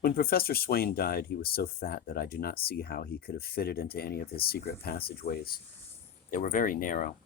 When Professor Swain died, he was so fat that I do not see how he could have fitted into any of his secret passageways. They were very narrow.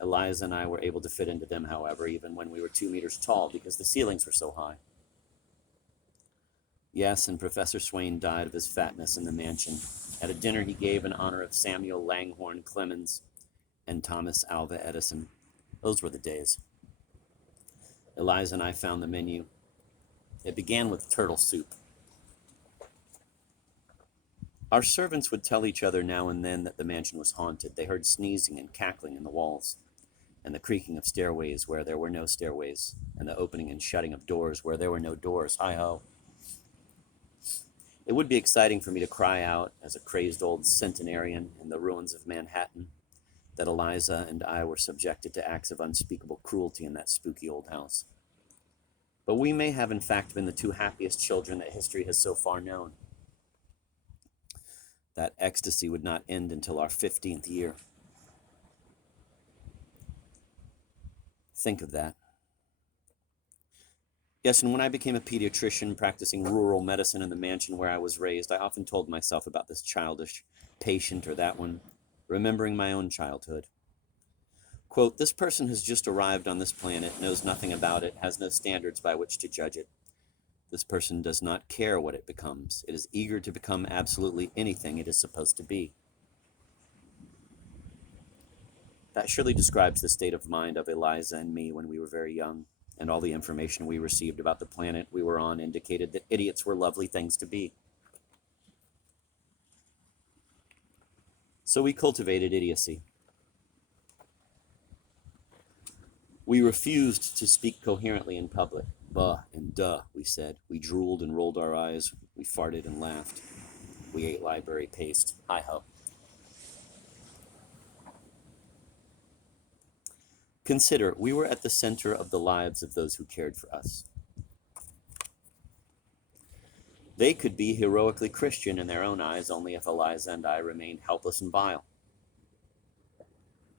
Eliza and I were able to fit into them, however, even when we were 2 meters tall, because the ceilings were so high. Yes, and Professor Swain died of his fatness in the mansion, at a dinner he gave in honor of Samuel Langhorne Clemens and Thomas Alva Edison. Those were the days. Eliza and I found the menu. It began with turtle soup. Our servants would tell each other now and then that the mansion was haunted. They heard sneezing and cackling in the walls, and the creaking of stairways where there were no stairways, and the opening and shutting of doors where there were no doors. Hi-ho. It would be exciting for me to cry out, as a crazed old centenarian in the ruins of Manhattan, that Eliza and I were subjected to acts of unspeakable cruelty in that spooky old house. But we may have in fact been the two happiest children that history has so far known. That ecstasy would not end until our 15th year. Think of that. Yes, and when I became a pediatrician practicing rural medicine in the mansion where I was raised, I often told myself about this childish patient or that one, remembering my own childhood. Quote, this person has just arrived on this planet, knows nothing about it, has no standards by which to judge it. This person does not care what it becomes. It is eager to become absolutely anything it is supposed to be. That surely describes the state of mind of Eliza and me when we were very young, and all the information we received about the planet we were on indicated that idiots were lovely things to be. So we cultivated idiocy. We refused to speak coherently in public. Buh and duh, we said. We drooled and rolled our eyes. We farted and laughed. We ate library paste. Hi-ho. Consider, we were at the center of the lives of those who cared for us. They could be heroically Christian in their own eyes only if Eliza and I remained helpless and vile.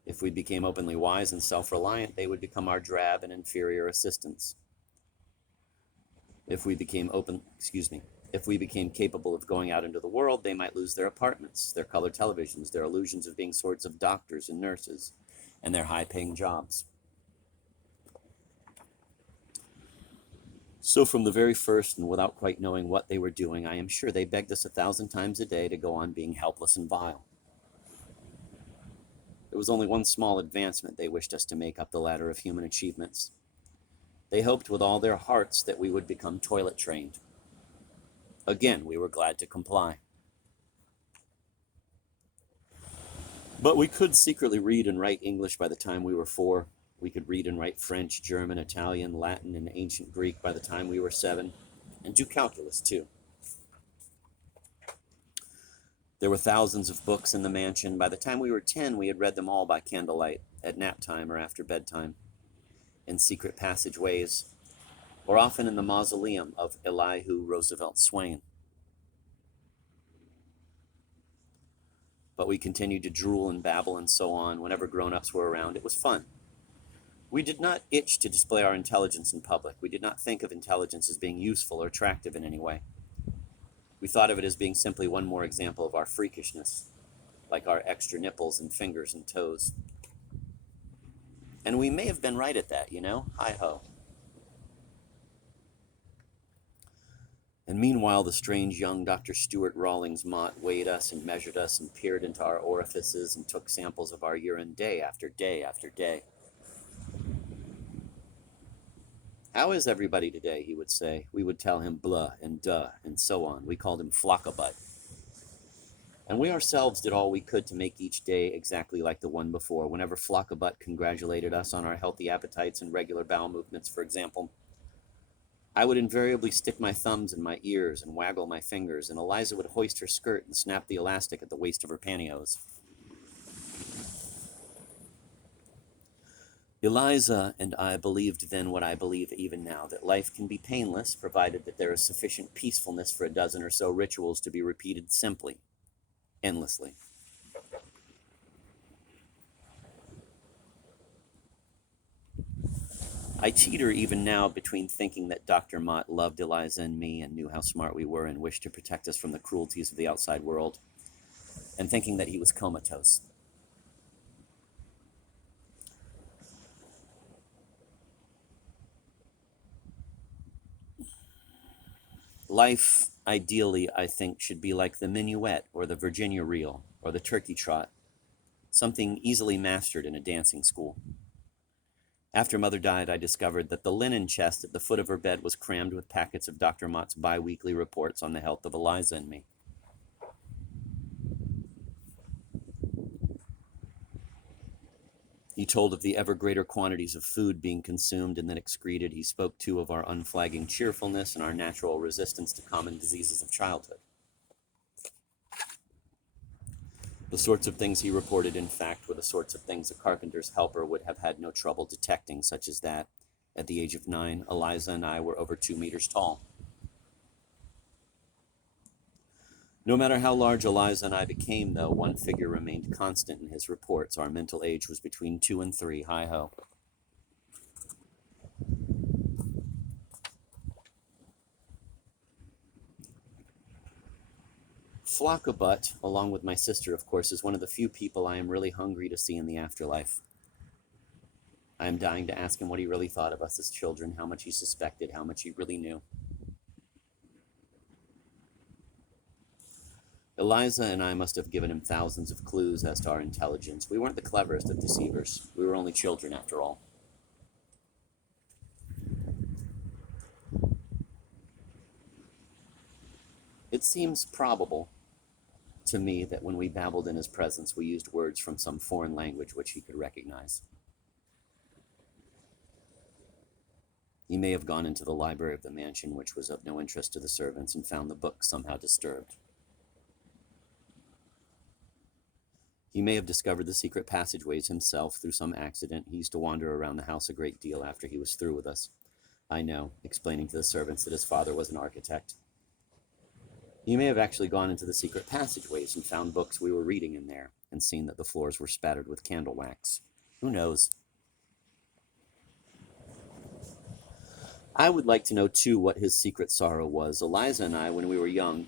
If we became openly wise and self-reliant, they would become our drab and inferior assistants. If we became capable of going out into the world, they might lose their apartments, their color televisions, their illusions of being sorts of doctors and nurses, and their high-paying jobs. So from the very first, and without quite knowing what they were doing, I am sure they begged us 1,000 times a day to go on being helpless and vile. There was only one small advancement they wished us to make up the ladder of human achievements. They hoped with all their hearts that we would become toilet trained. Again, we were glad to comply. But we could secretly read and write English by the time we were 4. We could read and write French, German, Italian, Latin, and ancient Greek by the time we were 7, and do calculus too. There were thousands of books in the mansion. By the time we were 10, we had read them all by candlelight, at nap time or after bedtime, in secret passageways, or often in the mausoleum of Elihu Roosevelt Swain. But we continued to drool and babble and so on whenever grown-ups were around. It was fun. We did not itch to display our intelligence in public. We did not think of intelligence as being useful or attractive in any way. We thought of it as being simply one more example of our freakishness, like our extra nipples and fingers and toes. And we may have been right at that, Hi-ho. And meanwhile, the strange young Dr. Stuart Rawlings Mott weighed us and measured us and peered into our orifices and took samples of our urine day after day after day. How is everybody today, he would say. We would tell him blah and duh and so on. We called him Flockabutt. And we ourselves did all we could to make each day exactly like the one before. Whenever Flockabutt congratulated us on our healthy appetites and regular bowel movements, for example, I would invariably stick my thumbs in my ears and waggle my fingers, and Eliza would hoist her skirt and snap the elastic at the waist of her pantyhose. Eliza and I believed then what I believe even now, that life can be painless, provided that there is sufficient peacefulness for a dozen or so rituals to be repeated simply, endlessly. I teeter even now between thinking that Dr. Mott loved Eliza and me and knew how smart we were and wished to protect us from the cruelties of the outside world, and thinking that he was comatose. Life, ideally, I think, should be like the minuet or the Virginia reel or the turkey trot, something easily mastered in a dancing school. After Mother died, I discovered that the linen chest at the foot of her bed was crammed with packets of Dr. Mott's bi-weekly reports on the health of Eliza and me. He told of the ever greater quantities of food being consumed and then excreted. He spoke, too, of our unflagging cheerfulness and our natural resistance to common diseases of childhood. The sorts of things he reported, in fact, were the sorts of things a carpenter's helper would have had no trouble detecting, such as that, at the age of 9, Eliza and I were over 2 meters tall. No matter how large Eliza and I became, though, one figure remained constant in his reports. Our mental age was between 2 and 3, hi-ho. Flockabut, along with my sister, of course, is one of the few people I am really hungry to see in the afterlife. I am dying to ask him what he really thought of us as children, how much he suspected, how much he really knew. Eliza and I must have given him thousands of clues as to our intelligence. We weren't the cleverest of deceivers. We were only children, after all. It seems probable to me that when we babbled in his presence, we used words from some foreign language which he could recognize. He may have gone into the library of the mansion, which was of no interest to the servants, and found the book somehow disturbed. He may have discovered the secret passageways himself through some accident. He used to wander around the house a great deal after he was through with us. I know, explaining to the servants that his father was an architect. He may have actually gone into the secret passageways and found books we were reading in there, and seen that the floors were spattered with candle wax. Who knows? I would like to know, too, what his secret sorrow was. Eliza and I, when we were young,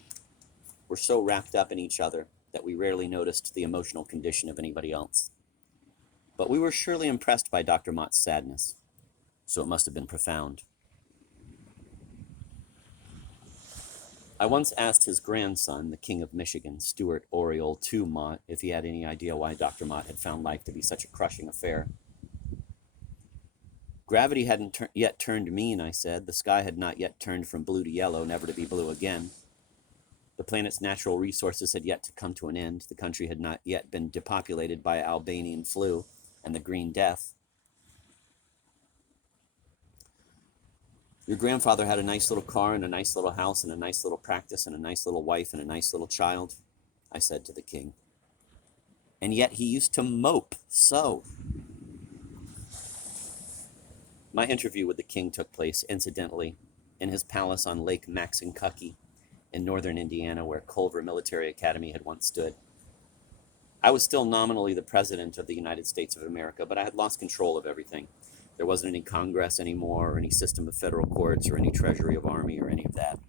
were so wrapped up in each other that we rarely noticed the emotional condition of anybody else. But we were surely impressed by Dr. Mott's sadness, so it must have been profound. I once asked his grandson, the King of Michigan, Stuart Oriole II Mott, if he had any idea why Dr. Mott had found life to be such a crushing affair. Gravity hadn't yet turned mean, I said. The sky had not yet turned from blue to yellow, never to be blue again. The planet's natural resources had yet to come to an end. The country had not yet been depopulated by Albanian flu and the Green Death. Your grandfather had a nice little car and a nice little house and a nice little practice and a nice little wife and a nice little child, I said to the king. And yet he used to mope so. My interview with the king took place, incidentally, in his palace on Lake Maxinkuckee in northern Indiana, where Culver Military Academy had once stood. I was still nominally the president of the United States of America, but I had lost control of everything. There wasn't any Congress anymore, or any system of federal courts, or any treasury of army, or any of that.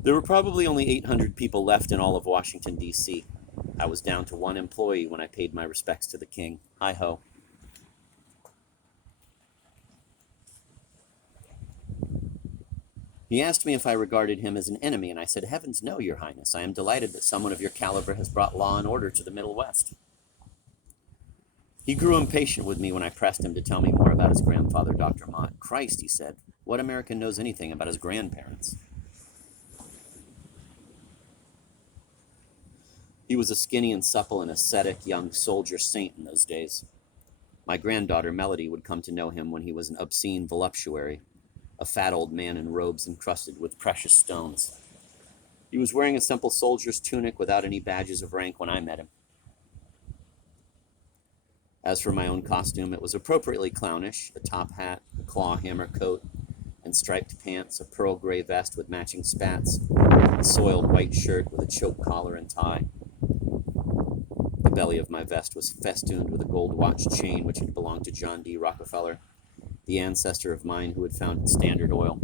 There were probably only 800 people left in all of Washington, D.C. I was down to one employee when I paid my respects to the king. Hi-ho. He asked me if I regarded him as an enemy, and I said, "Heavens no, Your Highness. I am delighted that someone of your caliber has brought law and order to the Middle West." He grew impatient with me when I pressed him to tell me more about his grandfather, Dr. Mott. "Christ," he said, "what American knows anything about his grandparents?" He was a skinny and supple and ascetic young soldier saint in those days. My granddaughter, Melody, would come to know him when he was an obscene voluptuary, a fat old man in robes encrusted with precious stones. He was wearing a simple soldier's tunic without any badges of rank when I met him. As for my own costume, it was appropriately clownish: a top hat, a claw hammer coat, and striped pants, a pearl gray vest with matching spats, a soiled white shirt with a choke collar and tie. The belly of my vest was festooned with a gold watch chain which had belonged to John D. Rockefeller, the ancestor of mine who had founded Standard Oil.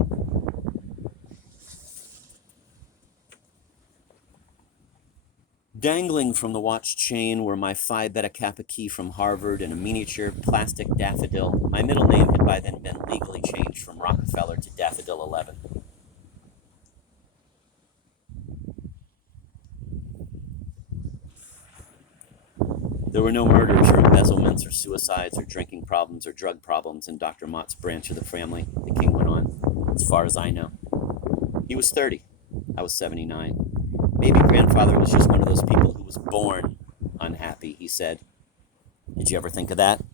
Dangling from the watch chain were my Phi Beta Kappa key from Harvard and a miniature plastic daffodil. My middle name had by then been legally changed from Rockefeller to Daffodil 11. There were no murders or embezzlements or suicides or drinking problems or drug problems in Dr. Mott's branch of the family, the king went on, as far as I know. He was 30. I was 79. Maybe grandfather was just one of those people who was born unhappy, he said. Did you ever think of that?